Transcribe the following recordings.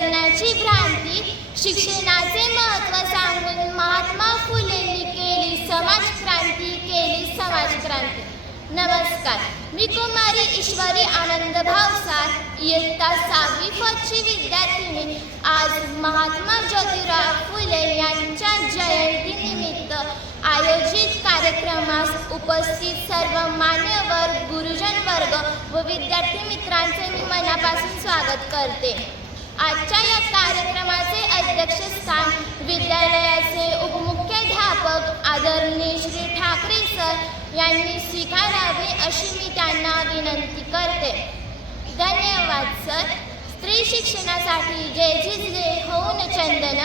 जगण्याची भ्रांती शिक्षणाचे महत्त्व सांगून महात्मा फुलेंनी केली समाजक्रांती नमस्कार, मी कुमारी ईश्वरी आनंद भावसार इयत्ता 6वी फ ची विद्यार्थिनी आज महात्मा ज्योतिराव फुले यांच्या जयंतीनिमित्त आयोजित कार्यक्रमास उपस्थित सर्व मान्यवर गुरुजन वर्ग व विद्यार्थी मित्रांचे मी मनापासून स्वागत करते। आजच्या या कार्यक्रमाचे अध्यक्षस्थान विद्यालयाचे उपमुख्याध्यापक आदरणीय श्री ठाकरे सर यांनी स्वीकारावे अशी मी त्यांना विनंती करते। धन्यवाद सर। स्त्री शिक्षणासाठी जय झिजले होऊन चंदन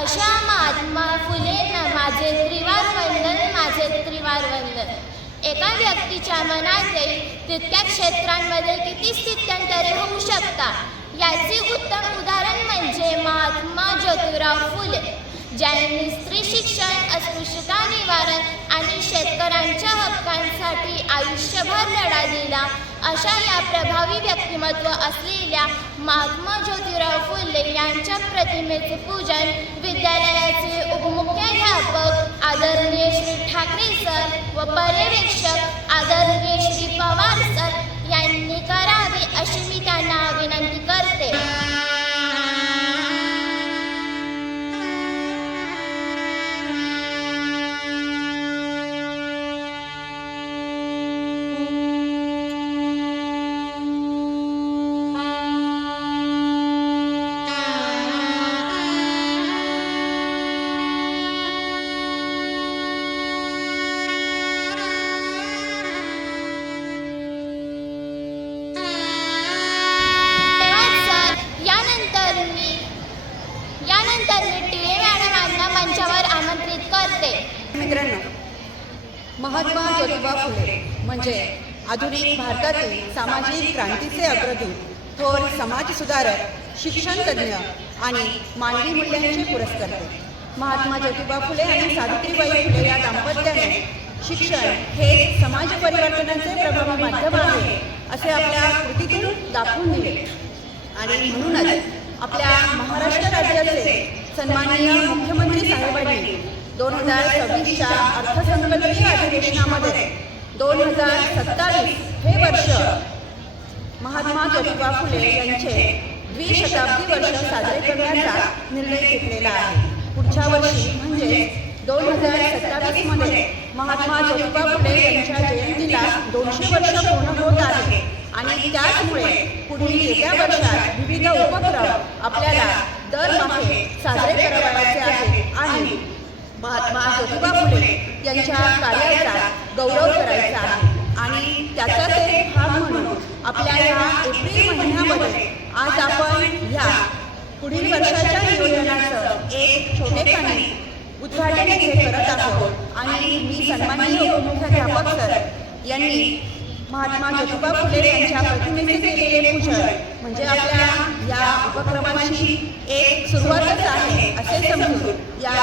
अशा महात्मा फुलेंना माझे त्रिवार वंदन। एका व्यक्तीच्या मनात तितक्या क्षेत्रांमध्ये किती स्थित्यंतरे होऊ शकतात याचे उत्तम उदाहरण म्हणजे महात्मा ज्योतिराव फुले, ज्यांनी स्त्री शिक्षण, अस्पृश्यता निवारण आणि शेतकऱ्यांच्या हक्कांसाठी आयुष्यभर लढा दिला। अशा या प्रभावी व्यक्तिमत्व असलेल्या महात्मा ज्योतिराव फुले यांच्या प्रतिमेचे पूजन विद्यालयाचे उपमुख्याध्यापक आदरणीय श्री ठाकरे सर व पर्यवेक्षक आदरणीय श्री पवार सर यांनी करावे अशी मी त्यांना विनंती करते। मित्रांनो, महात्मा ज्योतिबा फुले म्हणजे आधुनिक भारतातील सामाजिक क्रांतीचे अग्रदूत, थोर समाजसुधारक, शिक्षणतज्ञ आणि मानवी मूल्यांचे पुरस्कर्ते। महात्मा ज्योतिबा फुले आणि सावित्रीबाई फुले या दाम्पत्याने शिक्षण हे समाज परिवर्तनाचे प्रभावी माध्यम आहे असे आपल्या कृतीतून दाखवून दिले आणि म्हणूनच आपल्या महाराष्ट्र राज्याचे सन्माननीय मुख्यमंत्री साहेबांनी 2026च्या अर्थसंकल्पीय अधिवेशनामध्ये 2027 हे वर्ष महात्मा ज्योतिबा फुले यांचे द्विशताब्दी वर्ष साजरे करण्याचा निर्णय घेतलेला आहे। पुढच्या वर्षी म्हणजे 2027 मध्ये महात्मा ज्योतिबा फुले यांच्या जयंतीला 200 वर्ष पूर्ण होत आहे आणि त्याचमुळे पुढील येत्या वर्षात विविध उपक्रम आपल्याला दरमहा साजरे करावयाचे आहेत आणि महात्मा ज्योतिबा फुले यांच्या कार्याचा गौरव करायचा आहे आणि त्याचाच एक भाग म्हणून आपल्या या एप्रिल महिन्यामध्ये आज आपण ह्या पुढील वर्षाच्या नियोजनाचं एक छोटेखानी उद्घाटन हे करत आहोत आणि मी सन्माननीय उपमुख्याध्यापक सर यांनी महात्मा ज्योतिबा फुले यांच्या प्रतिमेचे केलेले पूजन म्हणजे आपल्या या उपक्रमाची एक सुरुवातच आहे असे समजून या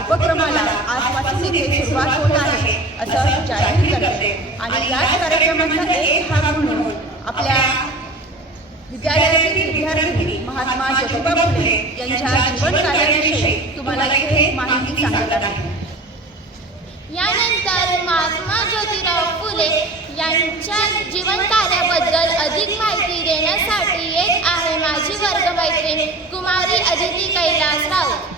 उपक्रमाला आजपासून इथे सुरुवात होत आहे असं जाहीर करते आणि याच कार्यक्रमाचा एक भाग म्हणून आपल्या विद्यालयातील विद्यार्थी महात्मा ज्योतिबा फुले यांच्या जीवन कार्याविषयी तुम्हाला इथे माहिती सांगणार आहे। यानंतर महात्मा ज्योतिराव फुले यांच्या जीवन कार्याबद्दल अधिक माहिती देण्यासाठी येत आहे माझी वर्गमैत्रीण कुमारी अदिती कैलास राऊत।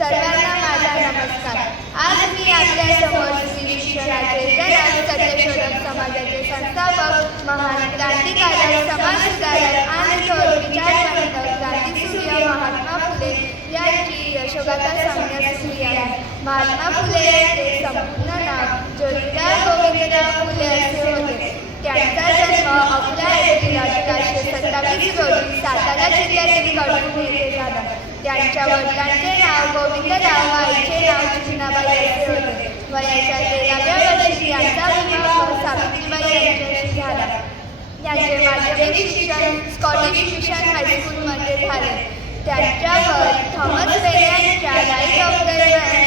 सर्वांना माझा नमस्कार। आज मी आपल्यासमोर शिक्षणाचे जनक, सत्यशोधक, समाजाचे संस्थापक, महान क्रांतिकारक, समाजसुधारक आणि थोर विचारवंत क्रांतिसूर्य महात्मा फुले यांची यशोगाथा सांगण्यास सुरू आहे। महात्मा फुले यांचे संपूर्ण नाव ज्योतिराव गोविंदराव फुले असे होते। त्यांचा जन्म 11 एप्रिल 1827 रोजी सातारा जिल्ह्यातील कडून येथे झाला। त्यांच्या वडिलांचे नाव गोविंदराव व आईचे नाव चिमणाबाई असे होते। वयाच्या 13व्या वर्षी त्यांचा विवाह सावित्रीबाई यांच्याशी झाला। त्यांचे माध्यमिक शिक्षण स्कॉटिश मिशन हायस्कूलमध्ये झाले। त्यांच्यावर थॉमस वेल यांच्या लाईफ ऑफ द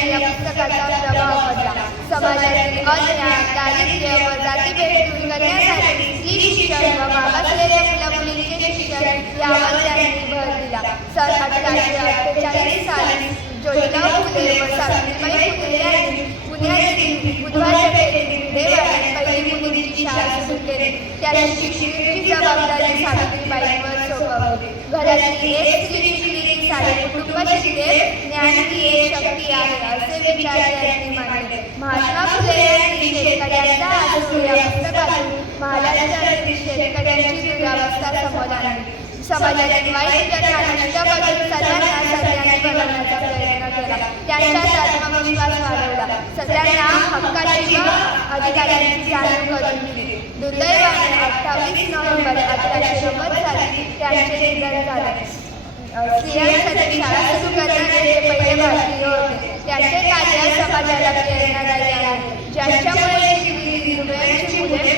या पुस्तकाचा प्रभाव पडला। समाजातील अन्याय, दारिद्र्य वैषम्य व जातीभेद दूर करण्यासाठी स्त्री शिक्षण व मागासलेल्या मुला-मुलींचे शिक्षण यावर त्यांनी भर दिला. सन 1848 साली ज्योतिराव फुले व सावित्रीबाई फुले यांनी पुण्यातील बुधवार पेठेतील भिडेवाड्यात पहिली मुलींची शाळा सुरू केली. त्यांनी शिक्षणाची जबाबदारी सावित्रीबाईंवर सोपवली. घरातील एक स्त्री शिकली की सारे कुटुंब शिकते. ज्ञान ही एक शक्ती आहे असे विचार त्यांनी मांडले. महात्मा फुले यांनी शेतकऱ्यांचा आदर या पुस्तकातून महाराष्ट्रातील शेतकऱ्यांची दुरावस्था समोर आणली. समाजातील वाईट प्रथा नष्ट करून सर्वांना सगळ्यांनी बनवण्याचा प्रयत्न केला. त्यांच्यात आत्मविश्वास वाढवला. सगळ्यांना हक्काची व अधिकारांची जाणीव करून दिली. दुर्दैवाने 28 नोव्हेंबर 1890 साली त्यांचे निधन झाले. स्त्रियांसाठी शाळा सुरू करणारे ते पहिले भारतीय होते. त्यांचे कार्य समाजाला प्रेरणादायी आहे. ज्यांच्यामुळे दुबळ्यांची मुले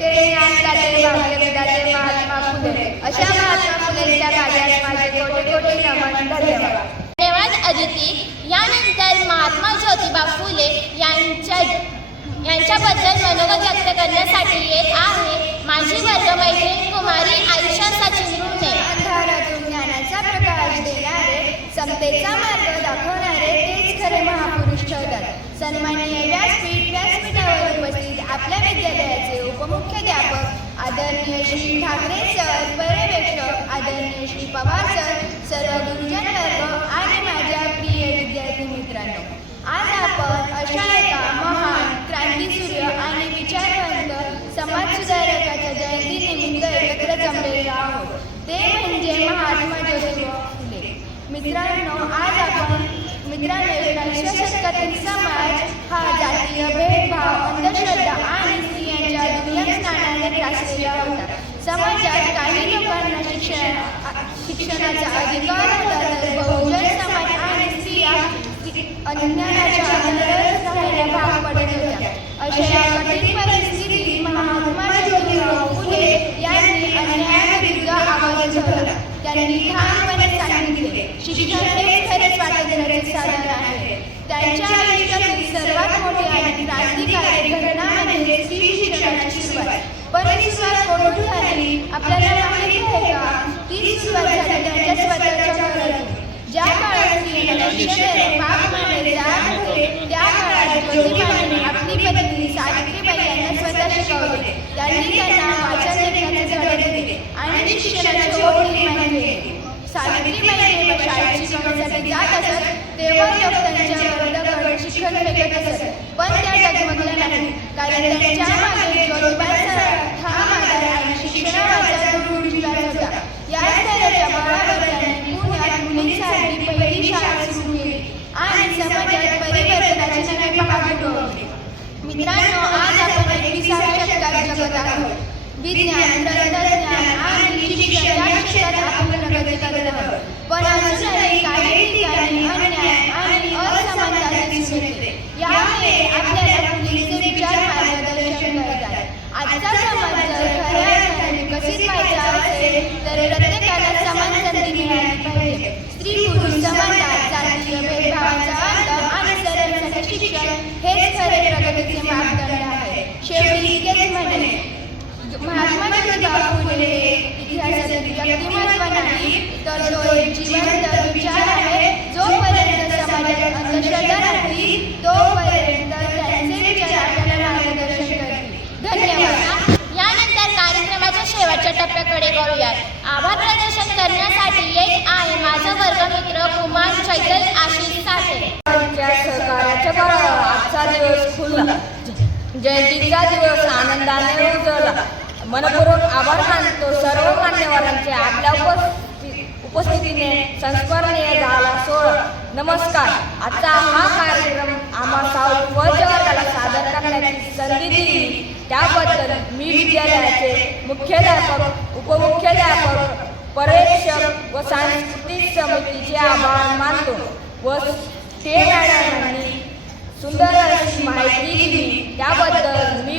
ते ज्ञानदाते भाग्यविधाते महात्मा फुले. अशा महात्मा फुलेंच्या कार्यास माझे कोटी कोटी नमन. धन्यवाद. धन्यवाद अदिती. यानंतर महात्मा ज्योतिबा फुले यांच्याबद्दल मनोगत व्यक्त करण्यासाठी येत आहे माझी वर्गमैत्रीण कुमारी आयुषा सचिन रुणे. अंधारातून ज्ञानाचा प्रकाश देणारे, समतेचा मार्ग दाखवणारे तेच खरे महापुरुष ठरतात. सन्माननीय व्यासपीठावर उपस्थित आपल्या विद्यालयाचे उपमुख्याध्यापक आदरणीय श्री ठाकरे सर, पर्यवेक्षक आदरणीय श्री पवार सर, सर्व गुरुजन वर्ग आणि माझ्या प्रिय विद्यार्थी मित्रांनो, आज आपण अशा एका महान क्रांतीसूर्य आणि विचारवंत समाजसुधारकाच्या जयंतीनिमित्त एकत्र जमलेलो आहोत. ते म्हणजे महात्मा ज्योतिबा फुले. मित्रांनो, आज आपण 19व्या शतकातील समाज हा जातीय भेदभाव, अंधश्रद्धा आणि स्त्रियांच्या दुय्यम स्थानाने त्रासलेला होता. समाजात काही लोकांना शिक्षणाचा अधिकार होता तर बहुजन समाज आणि स्त्रिया अज्ञानाच्या अंतराळात राहायला भाग पडत होत्या. अशा या कठीण परिस्थितीत महात्मा ज्योतिबा फुले यांनी अन्यायाविरुद्ध आवाज उठवला. त्यांनी ठामपणे सांगितले, शिक्षण हेच खरे स्वातंत्र्याचे साधन आहे. त्यांच्या आयुष्यातील सर्वात मोठी आणि क्रांतिकारी घटना म्हणजे स्त्री शिक्षणाची सुरुवात. पण ही सुरुवात कोठून झाली आपल्याला माहिती आहे का? ती सुरुवात झाली त्यांच्या स्वतःच्या घरातून. ज्या काळात स्त्रियांना शिक्षणाचे पाप मानले जात होते त्या काळात ज्योतिबांनी आपली पत्नी सावित्रीबाई यांना स्वतः शिकवले. त्यांनी त्यांना वाचन लेखनाचे धडे दिले आणि शिक्षणाची ओढ निर्माण केली. सावित्रीबाई जेव्हा शाळेत शिकवण्यासाठी जात असत तेव्हा लोक त्यांच्या वर्गाकडे शिक्षण फेकत असत. पण त्या डगमगल्या नाही, कारण त्यांच्या मागे ज्योतिबांचा ठाम आधार आणि शिक्षणाचा दृढ विश्वास होता. या आधाराच्या बळावर त्यांनी पुण्यात मुलींसाठी पहिली शाळा सुरू केली आणि समाजात परिवर्तनाचे नवे पाऊल उठवले. मित्रांनो, आज आपण 21व्या शतकात जगत आहोत. विज्ञान, तंत्रज्ञान आणि शिक्षण या क्षेत्रात आपण प्रगती करत आहोत. पण अजूनही काही ठिकाणी अन्याय आणि असमानता दिसून येते. यामुळे आपल्याला मुलींचे विचार मार्गदर्शन करतात. आजचा समाज जर खऱ्या अर्थाने विकसित व्हायचा असेल तर प्रत्येकाला समान संधी मिळाली पाहिजे. स्त्री पुरुष समानता, जातीय भेदभावाचा अंत आणि सर्वांसाठी शिक्षण हेच खरे प्रगतीचे मापदंड आहे. शेवटी इतकेच म्हणणे, महात्मा ज्योतिबा फुले इतिहासातील व्यक्तिमत्व नाही तर तो एक जिवंत विचार आहे. जोपर्यंत समाजात अंधश्रद्धा राहतील तोपर्यंत त्यांचे विचार आपल्याला मार्गदर्शन करतील. धन्यवाद. यानंतर कार्यक्रमाच्या शेवटच्या टप्प्याकडे वळूयात. आभार प्रदर्शन करण्यासाठी येत आहे माझा वर्गमित्र कुमार चैतल आशिष साठे. सहकार्याच्या बळावर आजचा दिवस खुलला. जयंतीचा दिवस आनंदाने उजळला. मनपूर्वक आभार मानतो सर्व मान्यवरांचे. आपल्या उपस्थितीने संस्मरणीय झाला सोहळा. नमस्कार. आजचा हा कार्यक्रम आम्हा साऊथ वर्गाला सादर करण्याची संधी दिली त्याबद्दल मी विद्यालयाचे मुख्याध्यापक, उपमुख्याध्यापक, पर्यवेक्षक व सांस्कृतिक समितीचे आभार मानतो व ते मॅडमांनी सुंदर अशी माहिती दिली त्याबद्दल मी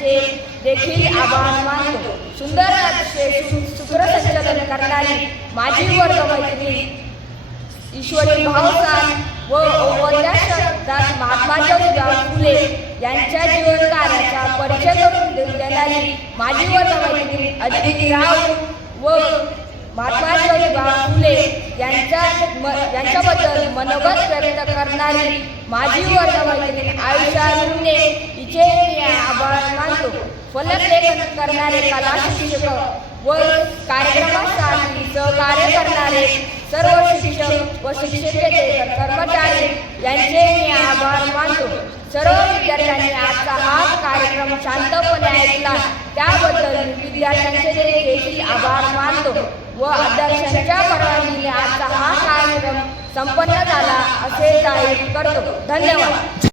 चे देखील आभार मानतो. सुंदर असे सूत्रसंचालन करणारी माझी वर्गमैत्रीण ईश्वरी भावसार व ओवल्या शब्दात महात्मा ज्योतिबा फुले यांच्या जीवन कार्याचा परिचय करून देणारी माझी वर्गमैत्रीण अदिती राव व महात्मा ज्योतिबा फुले यांच्याबद्दल मनोगत व्यक्त करणारी माझी वर्गमैत्रीण आयुषा रुमने हिचे मी आभार मानतो. फलकलेखन करणारे कला शिक्षक व कार्यक्रमासाठी सहकार्य करणारे सर्व शिक्षक व शिक्षकेतर कर्मचारी यांचे मी आभार मानतो. सर्व विद्यार्थ्यांनी आजचा हा कार्यक्रम शांतपणे ऐकला त्याबद्दल मी विद्यार्थ्यांचे देखील आभार मानतो व अध्यक्षांच्या परवानगीने आजचा हा कार्यक्रम संपन्न झाला असे जाहीर करतो. धन्यवाद.